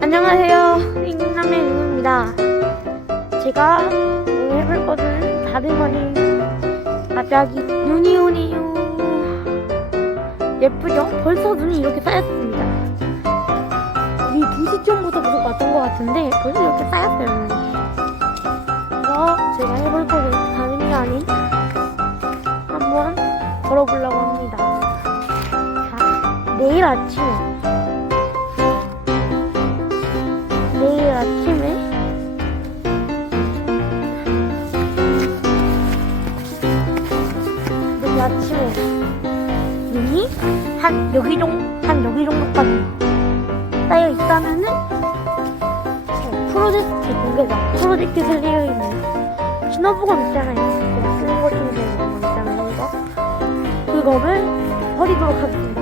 안녕하세요. 잉남의 윤입니다. 제가 오늘 해볼 것은 다름 아닌 갑자기 눈이 오네요. 예쁘죠? 벌써 눈이 이렇게 쌓였습니다. 우리 2시쯤부터 계속 왔던 것 같은데 벌써 이렇게 쌓였어요. 그래서 제가 해볼 것은 다름이 아닌 한번 걸어보려고 합니다. 자, 내일 아침에 아침에 내일 아침에 눈이 한 여기 정도 한 여기 정도까지 쌓여 있다면은 어, 프로젝트 공개가 프로젝트 살리어 있는 신호부검 있잖아요. 그거 쓰는 것 중에서 있는 거 있잖아요. 이거 그거를 버리도록 하겠습니다.